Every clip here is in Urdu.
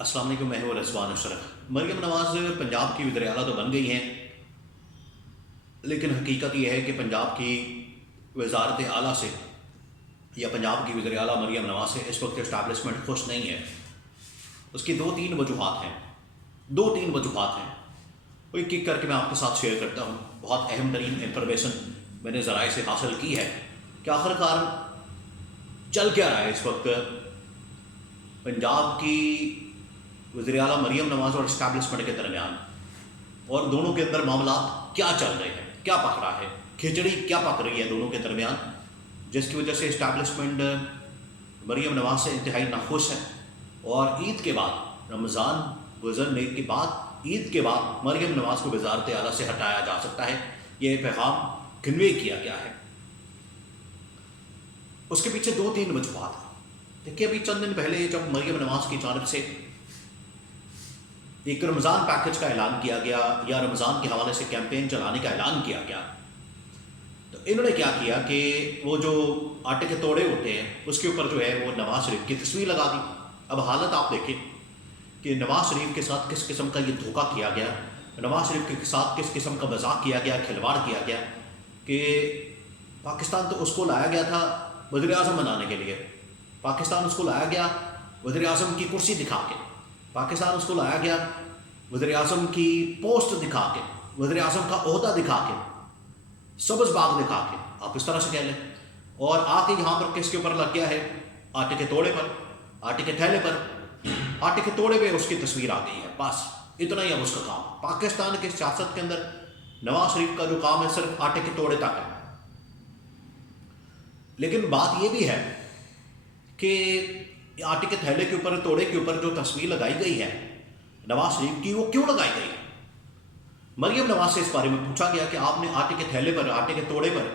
السلام علیکم، میں ہوں رضوان اشرف۔ مریم نواز پنجاب کی وزیر اعلیٰ تو بن گئی ہیں، لیکن حقیقت یہ ہے کہ پنجاب کی وزارت اعلیٰ سے یا پنجاب کی وزیر اعلیٰ مریم نواز سے اس وقت اسٹیبلشمنٹ خوش نہیں ہے۔ اس کی دو تین وجوہات ہیں۔ وہ ایک ایک کر کے میں آپ کے ساتھ شیئر کرتا ہوں۔ بہت اہم ترین انفارمیشن میں نے ذرائع سے حاصل کی ہے کہ آخرکار چل کیا رہا ہے اس وقت پنجاب کی وزیر اعلیٰ مریم نواز اور اسٹیبلشمنٹ کے درمیان، اور دونوں کے اندر معاملات کیا چل رہے ہیں، کیا پک رہا ہے، کھچڑی کیا پک رہی ہے دونوں کے درمیان، جس کی وجہ سے اسٹیبلشمنٹ مریم نواز سے انتہائی ناخوش ہے۔ اور عید کے بعد، رمضان گزرنے کے بعد، عید کے بعد مریم نواز کو وزارت اعلیٰ سے ہٹایا جا سکتا ہے، یہ پیغام کنوے کیا گیا ہے۔ اس کے پیچھے دو تین وجوہات ہیں۔ دیکھیے، ابھی چند دن پہلے جب مریم نواز کی جانب سے ایک رمضان پیکج کا اعلان کیا گیا یا رمضان کے حوالے سے کیمپین چلانے کا اعلان کیا گیا، تو انہوں نے کیا کیا کہ وہ جو آٹے کے توڑے ہوتے ہیں اس کے اوپر جو ہے وہ نواز شریف کی تصویر لگا دی۔ اب حالت آپ دیکھیں کہ نواز شریف کے ساتھ کس قسم کا یہ دھوکہ کیا گیا، نواز شریف کے ساتھ کس قسم کا مذاق کیا گیا، کھلواڑ کیا گیا کہ پاکستان تو اس کو لایا گیا تھا وزیر اعظم بنانے کے لیے، پاکستان اس کو لایا گیا وزیر اعظم کی کرسی دکھا کے، پاکستان اس کو لایا گیا وزیر اعظم کی پوسٹ دکھا کے، وزیر اعظم کا عہدہ دکھا کے، سبز باغ دکھا کے، آپ اس طرح سے کہہ لیں، اور آ کے یہاں پر کس کے اوپر لگ گیا ہے، آٹے کے توڑے پر، آٹے کے تھیلے پر، آٹے کے توڑے پہ اس کی تصویر آ گئی ہے۔ بس اتنا ہی اب اس کا کام۔ پاکستان کے سیاست کے اندر نواز شریف کا جو کام ہے صرف آٹے کے توڑے تک ہے۔ لیکن بات یہ بھی ہے کہ آٹے کے تھیلے کے اوپر، توڑے کے اوپر جو تصویر لگائی گئی ہے نواز شریف کی، وہ کیوں لگائی گئی ہے؟ مریم نواز سے اس بارے میں پوچھا گیا کہ آپ نے آٹے کے تھیلے پر، آٹے کے توڑے پر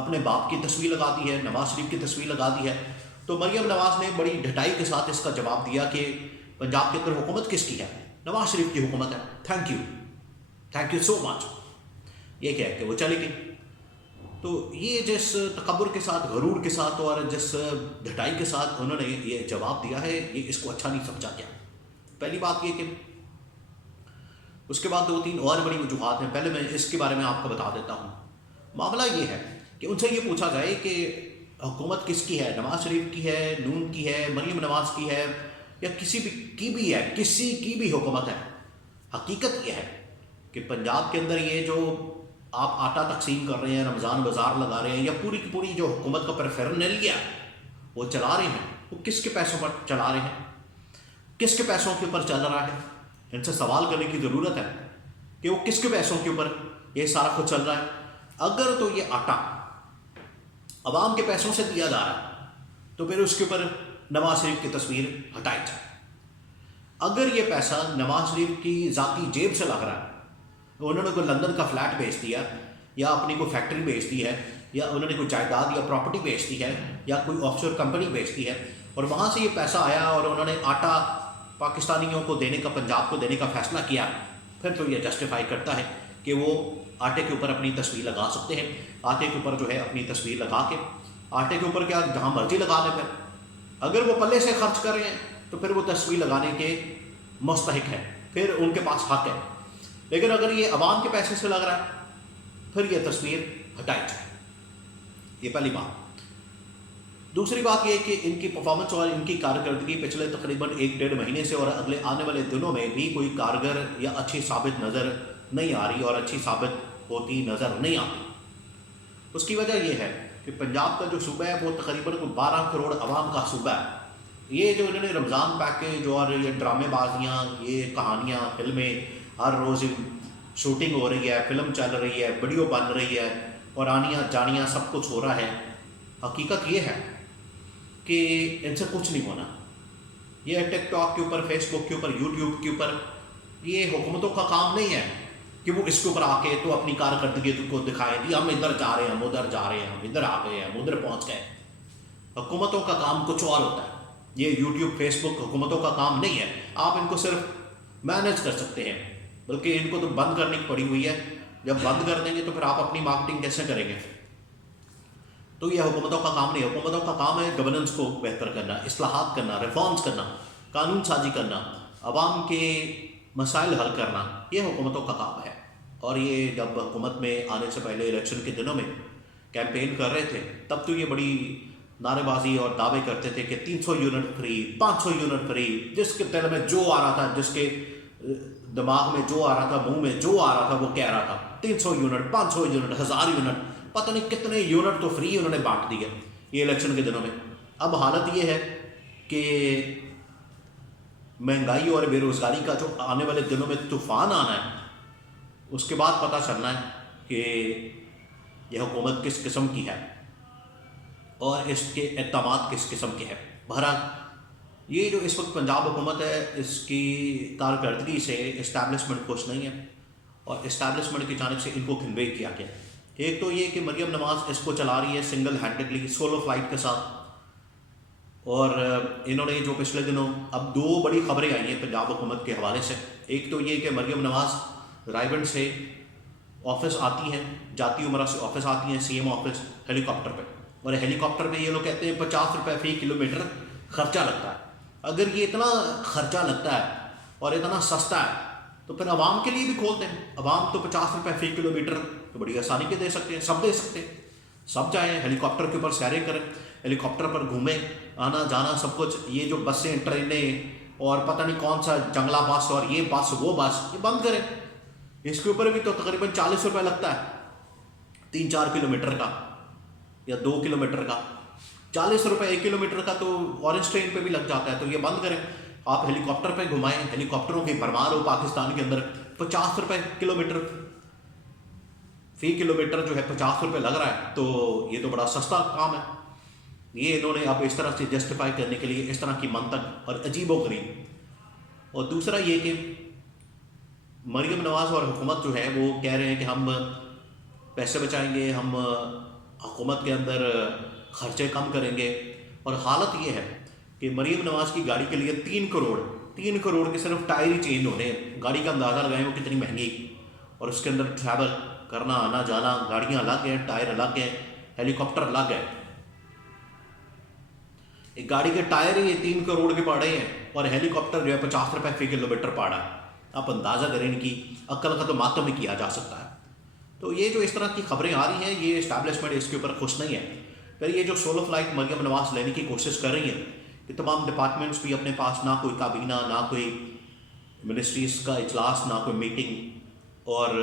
اپنے باپ کی تصویر لگا دی ہے، نواز شریف کی تصویر لگا دی ہے۔ تو مریم نواز نے بڑی ڈھٹائی کے ساتھ اس کا جواب دیا کہ پنجاب کے اندر حکومت کس کی ہے؟ نواز شریف کی حکومت ہے، تھینک یو سو مچ، یہ کہہ کے وہ چلی گئی۔ تو یہ جس تکبر کے ساتھ، غرور کے ساتھ اور جس ڈھٹائی کے ساتھ انہوں نے یہ جواب دیا ہے، یہ اس کو اچھا نہیں سمجھا گیا۔ پہلی بات یہ کہ اس کے بعد دو تین اور بڑی وجوہات ہیں۔ پہلے میں اس کے بارے میں آپ کو بتا دیتا ہوں۔ معاملہ یہ ہے کہ ان سے یہ پوچھا جائے کہ حکومت کس کی ہے، نواز شریف کی ہے، نون کی ہے، مریم نواز کی ہے، یا کسی بھی کی بھی ہے، کسی کی بھی حکومت ہے۔ حقیقت یہ ہے کہ پنجاب کے اندر یہ جو آپ آٹا تقسیم کر رہے ہیں، رمضان بازار لگا رہے ہیں، یا پوری کی پوری جو حکومت کا پیرافیرنیلیا وہ چلا رہے ہیں، وہ کس کے پیسوں پر چلا رہے ہیں، کس کے پیسوں کے اوپر چل رہا ہے؟ ان سے سوال کرنے کی ضرورت ہے کہ وہ کس کے پیسوں کے اوپر یہ سارا کچھ چل رہا ہے۔ اگر تو یہ آٹا عوام کے پیسوں سے دیا جا رہا ہے تو پھر اس کے اوپر نواز شریف کی تصویر ہٹائی جائے۔ اگر یہ پیسہ نواز شریف کی ذاتی جیب سے لگ رہا ہے، انہوں نے کوئی لندن کا فلیٹ بیچ دیا، یا اپنی کوئی فیکٹری بیچ دی ہے، یا انہوں نے کوئی جائیداد یا پراپرٹی بیچ دی ہے، یا کوئی آف شور کمپنی بیچ دی ہے، اور وہاں سے یہ پیسہ آیا اور انہوں نے آٹا پاکستانیوں کو دینے کا، پنجاب کو دینے کا فیصلہ کیا، پھر تو یہ جسٹیفائی کرتا ہے کہ وہ آٹے کے اوپر اپنی تصویر لگا سکتے ہیں۔ آٹے کے اوپر جو ہے اپنی تصویر لگا کے، آٹے کے اوپر کیا جہاں مرضی لگا دیں، پھر اگر وہ پلے سے خرچ کر رہے ہیں تو پھر وہ تصویر لگانے کے مستحق ہے، پھر ان کے پاس حق ہے۔ لیکن اگر یہ عوام کے پیسے سے لگ رہا ہے پھر یہ تصویر ہٹائی جائے۔ یہ پہلی بات۔ دوسری بات یہ کہ ان کی پرفارمنس اور ان کی کارکردگی پچھلے تقریباً 1-1.5 مہینے سے اور اگلے آنے والے دنوں میں بھی کوئی کارگر یا اچھی ثابت نظر نہیں آ رہی، اور اچھی ثابت ہوتی نظر نہیں آتی۔ اس کی وجہ یہ ہے کہ پنجاب کا جو صوبہ ہے وہ تقریباً 12 کروڑ عوام کا صوبہ ہے۔ یہ جو انہوں نے رمضان پیکیج اور یہ ڈرامے بازیاں، یہ کہانیاں، فلمیں، ہر روز شوٹنگ ہو رہی ہے، فلم چل رہی ہے، ویڈیو بن رہی ہے، اور آنیاں جانیاں سب کچھ ہو رہا ہے، حقیقت یہ ہے کہ ان سے کچھ نہیں ہونا۔ یہ ٹک ٹاک کے اوپر، فیس بک کے اوپر، یوٹیوب کے اوپر، یہ حکومتوں کا کام نہیں ہے کہ وہ اس کے اوپر آ کے تو اپنی کارکردگی کو دکھائیں، جی ہم ادھر جا رہے ہیں، ہم ادھر جا رہے ہیں، ہم ادھر آ گئے ہیں، ہم ادھر پہنچ گئے۔ حکومتوں کا کام کچھ اور ہوتا ہے۔ یہ یوٹیوب، فیس بک حکومتوں کا کام نہیں ہے۔ آپ ان کو صرف مینیج کر سکتے ہیں، بلکہ ان کو تو بند کرنے کی پڑی ہوئی ہے۔ جب بند کر دیں گے تو پھر آپ اپنی مارکیٹنگ کیسے کریں گے؟ تو یہ حکومتوں کا کام نہیں۔ حکومتوں کا کام ہے گورننس کو بہتر کرنا، اصلاحات کرنا، ریفارمز کرنا، قانون سازی کرنا، عوام کے مسائل حل کرنا یہ حکومتوں کا کام ہے. اور یہ جب حکومت میں آنے سے پہلے الیکشن کے دنوں میں کیمپین کر رہے تھے تب تو یہ بڑی نعرے بازی اور دعوے کرتے تھے کہ 300 یونٹ فری، 500 یونٹ فری، جس کے دل میں جو آ رہا تھا، جس کے دماغ میں جو آ رہا تھا، منہ میں جو آ رہا تھا وہ کہہ رہا تھا. 300 یونٹ، 500 یونٹ، 1000 یونٹ، پتہ نہیں کتنے یونٹ تو فری انہوں نے بانٹ دیے یہ الیکشن کے دنوں میں. اب حالت یہ ہے کہ مہنگائی اور بے روزگاری کا جو آنے والے دنوں میں طوفان آنا ہے اس کے بعد پتہ چلنا ہے کہ یہ حکومت کس قسم کی ہے اور اس کے اقدامات کس قسم کے ہیں. بہرحال یہ جو اس وقت پنجاب حکومت ہے اس کی کارکردگی سے اسٹیبلشمنٹ خوش نہیں ہے اور اسٹیبلشمنٹ کی جانب سے ان کو کنوے کیا گیا. ایک تو یہ کہ مریم نواز اس کو چلا رہی ہے سنگل ہینڈڈلی، سولو فلائٹ کے ساتھ. اور انہوں نے جو پچھلے دنوں اب 2 بڑی خبریں آئی ہیں پنجاب حکومت کے حوالے سے. ایک تو یہ کہ مریم نواز رائے گنج سے آفس آتی ہیں، جاتی عمرہ سے آفس آتی ہیں، سی ایم آفس ہیلی کاپٹر پہ، اور ہیلی کاپٹر پہ یہ لوگ کہتے ہیں 50 روپے فی کلومیٹر خرچہ لگتا ہے. اگر یہ اتنا خرچہ لگتا ہے اور اتنا سستا ہے تو پھر عوام کے لیے بھی کھولتے ہیں. عوام تو 50 روپے فی کلومیٹر تو بڑی آسانی کے دے سکتے ہیں، سب دے سکتے ہیں. سب جائیں ہیلی کاپٹر کے اوپر سیریں کریں، ہیلی کاپٹر پر گھومیں، آنا جانا سب کچھ. یہ جو بسیں، ٹرینیں اور پتہ نہیں کون سا جنگلہ بس اور یہ بس وہ بس یہ بند کریں. اس کے اوپر بھی تو تقریباً 40 روپے لگتا ہے 3-4 کلومیٹر کا یا 2 کلومیٹر کا. 40 روپے 1 کلومیٹر کا تو اورنج ٹرین پہ بھی لگ جاتا ہے. تو یہ بند کریں. آپ ہیلی کاپٹر پہ گھمائیں، ہیلی کاپٹروں کی بھرمار ہو پاکستان کے اندر. 50 روپے کلومیٹر فی کلومیٹر جو ہے 50 روپے لگ رہا ہے تو یہ تو بڑا سستا کام ہے. یہ انہوں نے اب اس طرح سے جسٹیفائی کرنے کے لیے اس طرح کی منطق اور عجیب و غریب. اور دوسرا یہ کہ مریم نواز اور حکومت جو ہے وہ کہہ رہے ہیں کہ ہم پیسے بچائیں گے، ہم حکومت کے اندر خرچے کم کریں گے. اور حالت یہ ہے کہ مریم نواز کی گاڑی کے لیے 3 کروڑ کے صرف ٹائر ہی چینج ہونے ہیں. گاڑی کا اندازہ لگائیں وہ کتنی مہنگی، اور اس کے اندر ٹریول کرنا، آنا جانا، گاڑیاں الگ ہیں، ٹائر الگ ہیں، ہیلی کاپٹر الگ ہے. ایک گاڑی کے ٹائر ہی 3 کروڑ کے پڑے ہیں اور ہیلی کاپٹر جو ہے 50 روپے فی کلومیٹر پڑا ہے. آپ اندازہ کریں ان کی عقل کا تو ماتم ہی کیا جا سکتا ہے. تو یہ جو اس طرح کی خبریں آ رہی ہیں یہ اسٹیبلشمنٹ اس کے اوپر خوش نہیں ہے. پھر یہ جو سولو فلائٹ مریم نواز لینے کی کوشش کر رہی ہیں کہ تمام ڈپارٹمنٹس بھی اپنے پاس، نہ کوئی کابینہ، نہ کوئی منسٹریز کا اجلاس، نہ کوئی میٹنگ، اور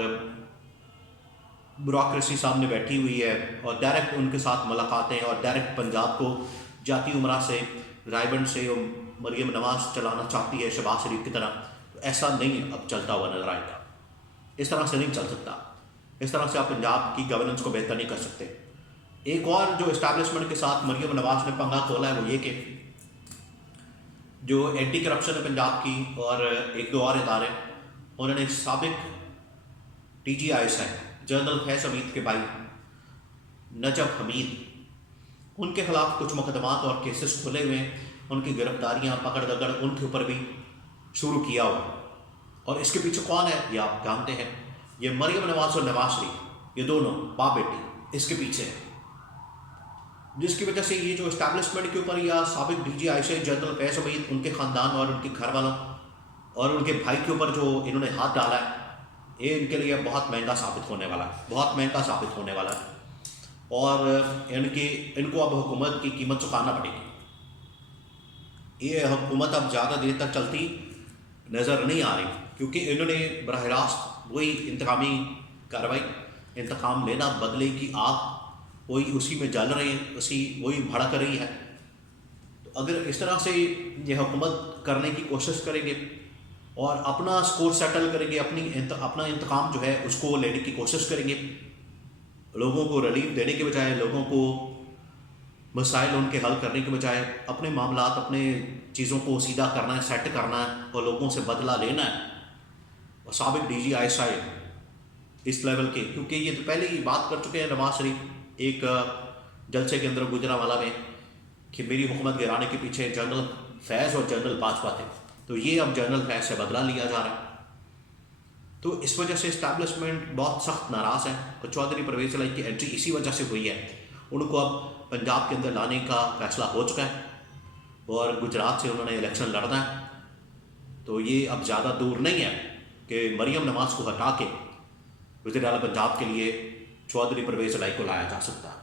بیوروکریسی سامنے بیٹھی ہوئی ہے اور ڈائریکٹ ان کے ساتھ ملاقاتیں، اور ڈائریکٹ پنجاب کو جاتی عمرہ سے، رائے گنج سے مریم نواز چلانا چاہتی ہے شہباز شریف کی طرح. ایسا نہیں اب چلتا ہوا نظر آئے گا. اس طرح سے نہیں چل سکتا. اس طرح سے آپ پنجاب کی گورننس کو بہتر نہیں کر سکتے. ایک اور جو اسٹیبلشمنٹ کے ساتھ مریم نواز نے پنگا کھولا ہے وہ یہ کہ جو اینٹی کرپشن ہے پنجاب کی اور 1-2 اور ادارے، انہوں نے سابق ٹی جی آئی ہیں جنرل فیض حمید کے بھائی نجف حمید، ان کے خلاف کچھ مقدمات اور کیسز کھلے ہوئے ہیں. ان کی گرفتاریاں، پکڑ دکڑ ان کے اوپر بھی شروع کیا ہوا. اور اس کے پیچھے کون ہے یہ آپ جانتے ہیں، یہ مریم نواز اور نواز شریف، یہ دونوں باپ بیٹی اس کے پیچھے ہیں. جس کی وجہ سے یہ جو اسٹیبلشمنٹ کے اوپر یا سابق ڈی جی آئی سے جنرل فیض حمید، ان کے خاندان اور ان کے گھر والوں اور ان کے بھائی کے اوپر جو انہوں نے ہاتھ ڈالا ہے، یہ ان کے لیے بہت مہنگا ثابت ہونے والا ہے، بہت مہنگا ثابت ہونے والا ہے. اور ان کو اب حکومت کی قیمت چکانا پڑے گی. یہ حکومت اب زیادہ دیر تک چلتی نظر نہیں آ رہی کیونکہ انہوں نے براہ راست وہی انتقامی کارروائی، انتقام لینا، بدلے کی آگ وہی اسی میں جل رہے ہیں، وہی بھڑک رہی ہے. تو اگر اس طرح سے یہ حکومت کرنے کی کوشش کریں گے اور اپنا سکور سیٹل کریں گے، اپنا انتقام جو ہے اس کو لینے کی کوشش کریں گے، لوگوں کو ریلیف دینے کے بجائے، لوگوں کو مسائل ان کے حل کرنے کے بجائے اپنے معاملات، اپنے چیزوں کو سیدھا کرنا ہے، سیٹ کرنا ہے اور لوگوں سے بدلہ لینا ہے. اور سابق ڈی جی آئی صاحب اس لیول کے، کیونکہ یہ تو پہلے ہی بات کر چکے ہیں نواز شریف ایک جلسے کے اندر گجرانوالہ میں کہ میری حکومت گرانے کے پیچھے جنرل فیض اور جنرل باجوہ تھے، تو یہ اب جنرل فیض سے بدلہ لیا جا رہا ہے. تو اس وجہ سے اسٹیبلشمنٹ بہت سخت ناراض ہے. چودھری پرویز الہی کی انٹری اسی وجہ سے ہوئی ہے. ان کو اب پنجاب کے اندر لانے کا فیصلہ ہو چکا ہے اور گجرات سے انہوں نے الیکشن لڑنا ہے. تو یہ اب زیادہ دور نہیں ہے کہ مریم نواز کو ہٹا کے وزیر اعلیٰ پنجاب کے لیے چودھری پرویز الہی کو لایا جا سکتا ہے۔